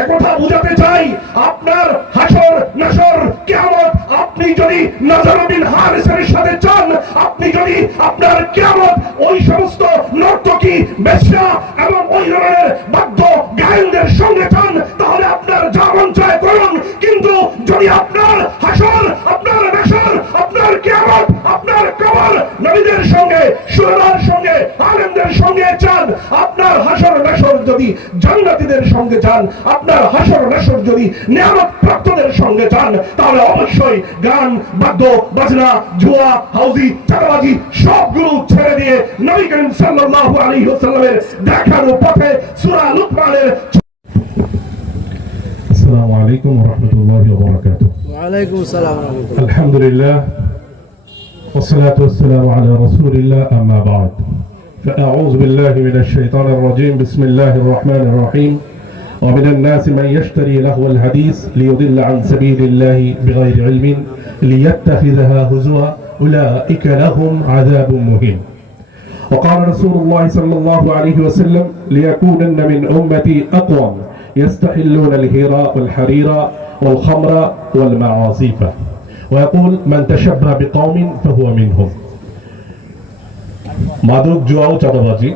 একথা বুঝাতে চাই, আপনার হাসর নাসর কেমন আপনি যদি নাজারুদ্দিন হারিসের সাথে চান, আপনি যদি আপনার কেমন ওই সমস্ত নর্তকী বেশা এবং ওই ধরনের বাদ্য গায়নদের সঙ্গে চান, তাহলে আপনার যা মন চায় করুন। কিন্তু যদি আপনার হাসর আপনার নাসর আপনার কেমন আপনার কবর নবীদের সঙ্গে সুরার সঙ্গে আলেমদের সঙ্গে চান আপনার হাসর নাসর যদি জান্নাতীদের সঙ্গে চান আপনার হাসর নাসর যদি নিয়ামত প্রাপ্তদের সঙ্গে চান তাহলে অবশ্যই গান বাদ্য বাজনা জুয়া হাউজি চাকাবাজি সবগুলো ছেড়ে দিয়ে নবী করিম সাল্লাল্লাহু আলাইহি ওয়াসাল্লামের দেখানো পথে সূরা লুকমানের السلام عليكم ورحمة الله وبركاته ওয়ালাইকুম আসসালাম ওয়া রাহমাতুল্লাহ। الحمد لله والصلاة والسلام على رسول الله أما بعد فأعوذ بالله من الشيطان الرجيم. بسم الله الرحمن الرحيم. ومن الناس من يشتري لهو الحديث ليضل عن سبيل الله بغير علم ليتخذها هزوا. أولئك لهم عذاب مهين. وقال رسول الله صلى الله عليه وسلم ليكونن من أمتي أقوم يستحلون الهراء والحرير والخمر والمعاصيف. ويقول من تشبه بقوم فهو منهم. মাদক, জুয়া ও চাঁদাবাজি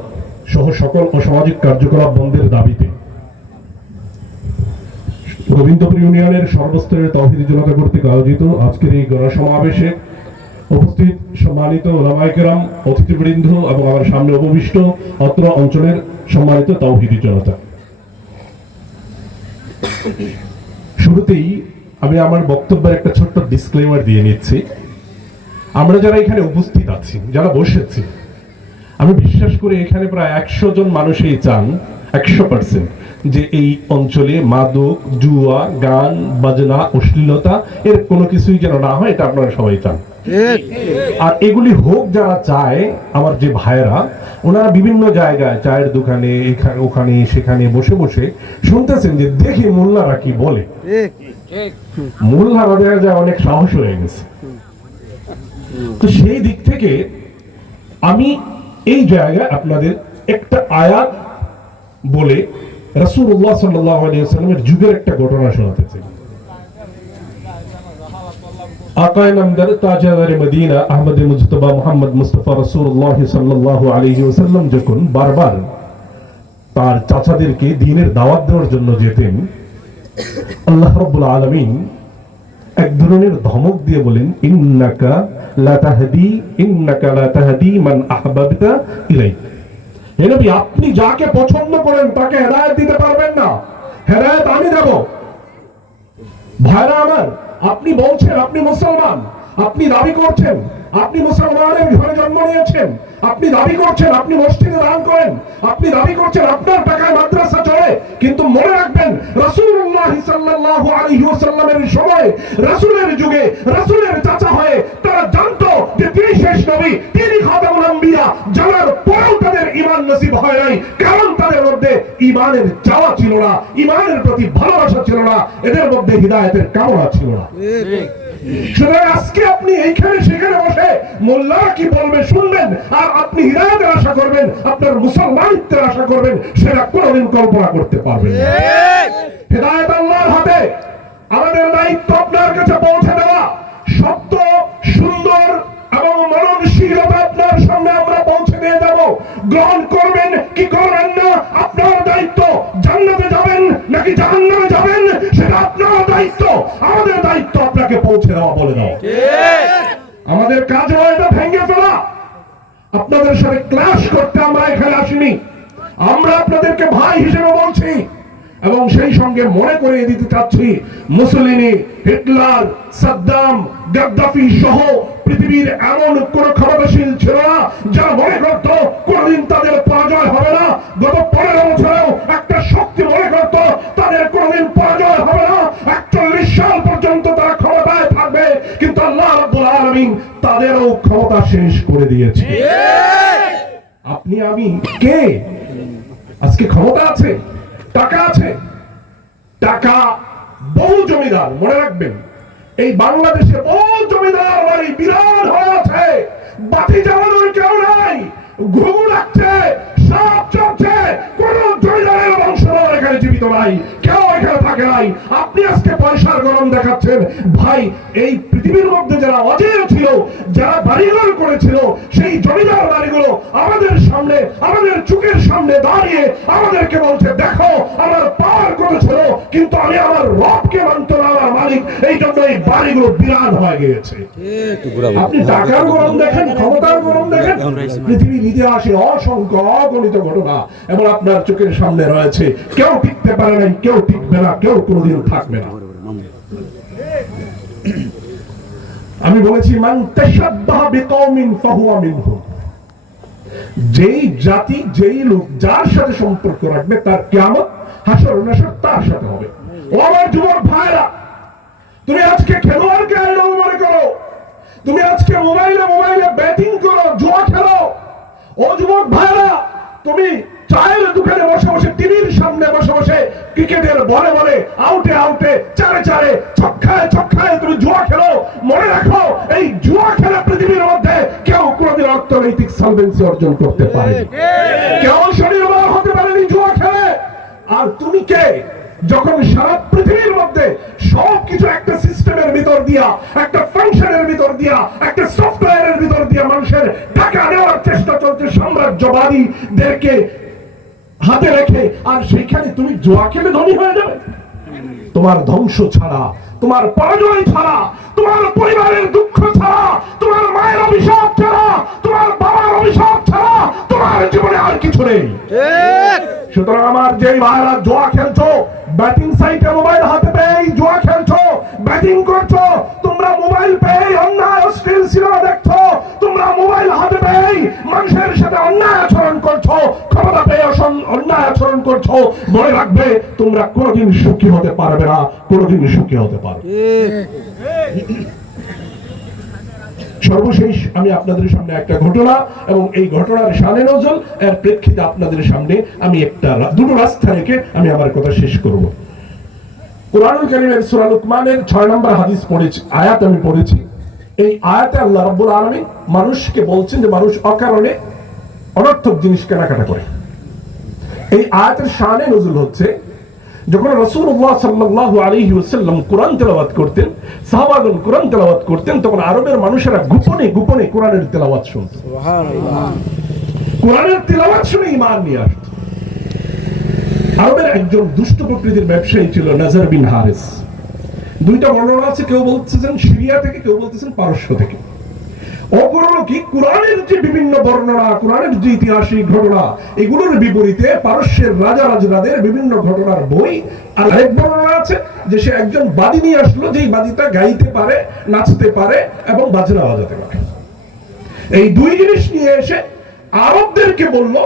সহ সকল অসামাজিক কার্যকলাপ বন্ধের দাবিতে গোবিন্দপুর ইউনিয়নের সর্বস্তরের তৌহিদি জনতা কর্তৃক আয়োজিত আজকের এই গণসমাবেশে উপস্থিত সম্মানিত ওলামাইকেরাম অতিথিবৃন্দ এবং আমার সামনে উপবিষ্ট অত্র অঞ্চলের সম্মানিত তৌহিদি জনতা। শুরুতেই আমি আমার বক্তব্যের একটা ছোট্ট ডিসক্লেমার দিয়ে নিচ্ছি। আমরা যারা এখানে উপস্থিত আছি, যারা বসেছি আমি বিশ্বাস করি এখানে প্রায় একশো জন মানুষই চান, একশো পার্সেন্ট যে এই অঞ্চলে মাদক, জুয়া, গান, বাজনা, অশ্লীলতা এর কোনো কিছুই যেন না হয়, এটা আপনারা সবাই চান। আর এগুলি হোক যারা চায়, আমার যে ভাইয়েরা, ওনারা বিভিন্ন জায়গায় চায়ের দোকানে এখানে ওখানে, সেখানে বসে বসে শুনতেছেন যে দেখি মোল্লারা কি বলে। মোল্লারা দেখা যায় অনেক সাহস হয়ে গেছে। তো সেই দিক থেকে আমি এই জায়গায় আপনাদের একটা আয়াত বলে রাসূলুল্লাহ সাল্লাল্লাহু আলাইহি যুগের একটা ঘটনা শোনাতে চাই আহমদ মুস্তফা যখন বারবার তার চাচাদেরকে দিনের দাওয়াত দেওয়ার জন্য যেতেন, আল্লাহ রাব্বুল আলামিন এক ধরনের ধমক দিয়ে বলেন, ইন্নাকা লাতাহদি ইন্নাকা লাতাহদি মান আহবাবতা ইলাইক। হে নবী, আপনি যাকে পছন্দ করেন তাকে হেদায়েত দিতে পারবেন না। হেদায়েত আমি দেব। ভাইরা আমার, আপনি বলছেন আপনি মুসলমান, আপনি দাবি করছেন, আপনি মুসলমানের ঘরে জন্ম নিয়েছেন, আপনি দাবি করছেন আপনি মসজিদে দান করেন, আপনি দাবি করছেন আপনার টাকায় মাদ্রাসা চলে, কিন্তু মনে রাখবেন ওয়াসাল্লামের সময় রাসূলের যুগে রাসূলের চাচা হয়ে তারা জানতো যে তিনি শেষ নবী তিনি খাতামুল আম্বিয়া জানার পরেও তাদের ঈমান নসিব হয় নাই কারণ তাদের মধ্যে ঈমানের চাওয়া ছিল না ঈমানের প্রতি ভালোবাসা ছিল না এদের মধ্যে হিদায়াতের কামনা ছিল না। সুতরাং আজকে আপনি এইখানে সেখানে বসে মোল্লা কি বলবে শুনবেন আর আপনি হৃদায়তের আশা করবেন আপনার মুসলমানিত্বের আশা করবেন সেটা কোনোদিন কল্পনা করতে পারবেন হৃদায়ত আল্লাহর হাতে আমাদের দায়িত্ব আপনার কাছে পৌঁছে দেওয়া। সত্য সুন্দর এবং মননশীলতা আপনার সামনে আমরা পৌঁছে দিয়ে যাব। গ্রহণ করবেন কি করবেন না, আপনার দায়িত্ব। জান্নাতে যাবেন নাকি জাহান্নামে যাবেন, সেটা আপনার দায়িত্ব। আমাদের দায়িত্ব আপনাকে পৌঁছে দেওয়া বলে দাও। আমাদের কাজ হলো এটা ভেঙে ফেলা। আপনাদের সাথে ক্লাস করতে আমরা এখানে আসিনি। আমরা আপনাদেরকে ভাই হিসেবে বলছি। এবং সেই সঙ্গে মনে করিয়ে দিতে চাচ্ছি মুসলিনি হিটলার সাদ্দাম গাদ্দাফি সহ পৃথিবীর এমন কোন ক্ষমতাশীল ছিল না যারা মনে করত কোনদিন তাদের পরাজয় হবে না। গত পনেরো বছরেও একটা শক্তি মনে করত তাদের কোনদিন পরাজয় হবে না। একচল্লিশ সাল পর্যন্ত তারা ক্ষমতায় থাকবে কিন্তু আল্লাহ রাব্বুল আলামিন তাদেরও ক্ষমতা শেষ করে দিয়েছে। আপনি আমি কে? আজকে ক্ষমতা আছে? টাকা আছে? টাকা বহু জমিদার, মনে রাখবেন, এই বাংলাদেশে বহু জমিদার বাড়ি বিরাট হয়ে আছে। বাতি জ্বালানোর কেউ নাই, ঘুঘু ডাকছে গরম দেখাচ্ছেন। ভাই, এই পৃথিবীর মধ্যে যারা অজেয় ছিল, যারা বাড়িঘর করেছিল, সেই জমিদার বাড়িগুলো আমাদের সামনে, আমাদের চোখের সামনে দাঁড়িয়ে আমাদেরকে বলছে, দেখো, আমার পাওয়ার কত ছিল, কিন্তু আমি আমার রবকে মানত না, আমার মালিক। এই জন্য এই বাড়িগুলো বিরান হয়ে গিয়েছে। আপনি টাকার গরম দেখেন, ক্ষমতার গরম দেখেন, পৃথিবীর ইতিহাসে অসংখ্য অগণিত ঘটনা এবং আপনার চোখের সামনে রয়েছে। কেউ টিকতে পারে নাই, কেউ টিকবে না, কেউ কোনোদিন থাকবে না। আমি বলেছি যেই জাতি, যেই লোক যার সাথে সম্পর্ক রাখবে, তার কিয়ামত, হাসর নাসর তার সাথে হবে। ও আমার যুবক ভাইরা, তুমি আজকে খেলোয়াড়কে আইডল মনে করো। তুমি আজকে মোবাইলে মোবাইলে ব্যাটিং করো, জুয়া খেলো। ও যুবক ভাইরা, তুমি চায়ের দোকানে বসে বসে, টিভির সামনে বসে বসে ক্রিকেটের বলে বলে, আউটে আউটে, চারে চারে, ছক্কায় ছক্কায় তুমি জুয়া খেলো। মনে রাখো এই জুয়া খেলা পৃথিবীর মধ্যে কেউ কোনোদিন অর্থনৈতিক সলভেন্সি অর্জন করতে পারে কেউ শরীর হতে পারেনি জুয়া খেলে। আর তুমি কে? যখন সারা পৃথিবীর মধ্যে সবকিছু একটা সিস্টেমের ভিতর দিয়া একটা ফাংশনের ভিতর দিয়া একটা সফটওয়্যারের ভিতর দিয়া মানুষের টাকা নেওয়ার চেষ্টা চলছে সাম্রাজ্যবাদীদেরকে হাতে রেখে আর সেখানে তুমি জোয়া খেলে ধনী হয়ে যাবে। তোমার ধ্বংস ছাড়া তোমার পরাজয় ছাড়া তোমার পরিবারের দুঃখ ছাড়া তোমার মায়ের অভিশাপ ছাড়া তোমার বাবার অভিশাপ ছাড়া তোমার জীবনে আর কিছু নেই। সুতরাং আমার যেই ভাইরা জোয়া খেলছো ব্যাটিং সাইটে মোবাইল হাতে পেয়ে জোয়া খেলছো ব্যাটিং করছ তোমরা মোবাইল পেয়ে অন্যায় অশ্লীল সিনেমা দেখছ তোমরা মোবাইল হাতে পেয়ে মানুষের সাথে অন্যায় আচরণ করছ ক্ষমতা অন্যায় আচরণ করছ, মনে রাখবে তোমরা কোনোদিন সুখী হতে পারবে না, কোনোদিন সুখী হতে পারবে সর্বশেষ আমি আপনাদের সামনে একটা ঘটনা এবং এই ঘটনার সানে নজল এর প্রেক্ষিতে আপনাদের সামনে আমি একটা দুটো রাস্তা রেখে আমি আমার কথা শেষ করব। কোরআনুল কারীমের সূরা লুকমানের 6 নম্বর হাদিস পড়েছি, আয়াত আমি পড়েছি। এই আয়াতে আল্লাহ রাব্বুল আলামিন মানুষকে বলছেন যে মানুষ অকারণে অনর্থক জিনিস কেনাকাটা করে। এই আয়াতের শানে নজুল হচ্ছে যখন রাসূলুল্লাহ সাল্লাল্লাহু আলাইহি ওয়াসাল্লাম কোরআন তেলাওয়াত করতেন সাহাবাগণ কোরআন তেলাওয়াত করতেন তখন আরবের মানুষেরা গোপনে গোপনে কোরআনের তেলাওয়াত শুনতো। কোরআনের তেলাওয়াত শুনে ঈমান নিয়ে আসতো। আরবের একজন দুষ্ট প্রকৃতির ব্যবসায়ী ছিল নাজার বিন হারিস। দুইটা বর্ণনা আছে কেউ বলতেছেন সিরিয়া থেকে কেউ বলতেছেন পারস্য থেকে। অপরণ কি? কোরআনের যে বিভিন্ন বর্ণনা, কোরআনের যে ঐতিহাসিক ঘটনা, এগুলোর বিপরীতে পারস্যের রাজা রাজরাদের বিভিন্ন ঘটনার বই আর বর্ণনা আছে যে সে একজন নিয়ে আসলো গাইতে পারে, নাচতে পারে এবং বাজনা বাজাতে পারে। এই দুই জিনিস নিয়ে এসে আরবদেরকে বলল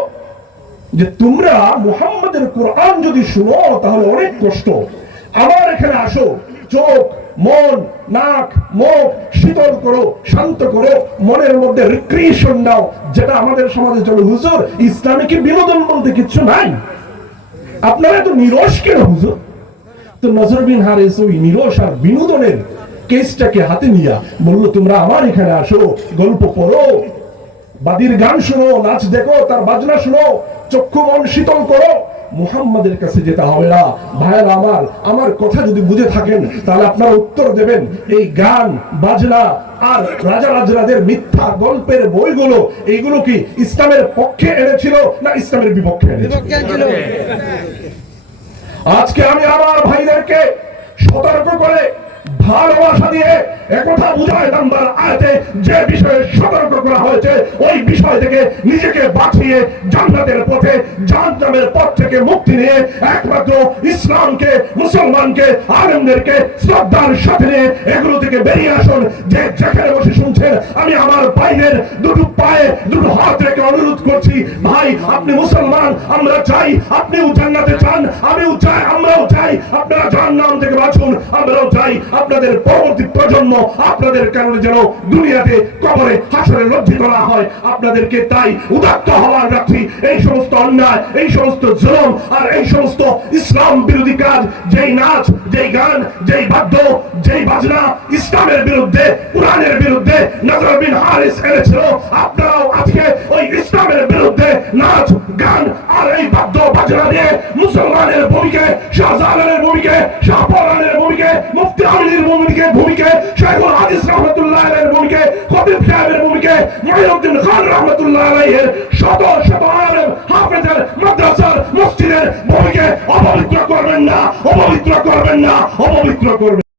যে, তোমরা মুহাম্মাদের কোরআন যদি শুনো, তাহলে অনেক কষ্ট। আমার এখানে আসো, চোখ মন, নাক, মুখ শীতল করো, শান্ত করো, মনের মধ্যে রিক্রিয়েশন দাও, যেটা আমাদের সমাজে চলে হুজুর, ইসলামে কি বিনোদন বলতে কিছু নাই? আপনারা এত নিরস কেন, হুজুর? তো নজর বিন হারিস ওই নিরস আর বিনোদনের কেসটাকে হাতে নিয়ে বলল, তোমরা আমার এখানে আসো, গল্প পড়ো, বাদির গান শুনো, নাচ দেখো, তার বাজনা শুনো, চক্ষু মন শীতল করো মুহাম্মাদের কাছে যেতে হবে না। ভাইয়ের আমার আমার কথা যদি বুঝে থাকেন তাহলে আপনারা উত্তর দেবেন এই গান বাজনা আর রাজা রাজরাদের মিথ্যা গল্পের বইগুলো এইগুলো কি ইসলামের পক্ষে এনেছিল না ইসলামের বিপক্ষে এনেছিল। আজকে আমি আমার ভাইদেরকে সতর্ক করে ভালোবাসা দিয়ে একথা বুঝায় নাম্বার আয়াতে যে বিষয়ে সতর্ক করা হয়েছে, ওই বিষয় থেকে নিজেকে বাঁচিয়ে জান্নাতের পথে, জাহান্নামের পথ থেকে মুক্তি নিয়ে একমাত্র ইসলামকে, মুসলমানকে, আলেমদেরকে শ্রদ্ধার সাথে নিয়ে এগুলো থেকে বেরিয়ে আসুন। যে যেখানে বসে শুনছেন, আমি আমার ভাইদের দুটো পায়ে, দুটো হাত রেখে অনুরোধ করছি, ভাই, আপনি মুসলমান, আমরা চাই আপনিও জান্নাতে চান আমিও চাই, আমরাও চাই, আপনারা জাহান্নাম থেকে বাঁচুন, আমরাও চাই আপনাদের পরবর্তী প্রজন্ম আপনাদের কারণে যেন দুনিয়াতে কবরে, হাসরে লজ্জিত না হয়। আপনাদেরকে তাই উদাত্ত হওয়ার রাখছি এই সমস্ত অন্যায়, এই সমস্ত জুলুম আর এই সমস্ত ইসলাম বিরোধী কাজ, যেই নাচ, যেই গান, যেই বাদ্য, যেই বাজনা ইসলামের বিরুদ্ধে, কোরআনের বিরুদ্ধে নজর বিন হারিস এনেছিল, আপনারাও আজকে ওই ইসলামের বিরুদ্ধে নাচ, গান আর এই বাদ্য, বাজনা দিয়ে মুসলমান মঈনুদ্দিন খান রহমতুল্লাহ আলাইহের শত শত আলেম হাফেজের মাদ্রাসার মসজিদের ভূমিকে অপবিত্র করবেন না, অপবিত্র করবেন না, অপবিত্র করবেন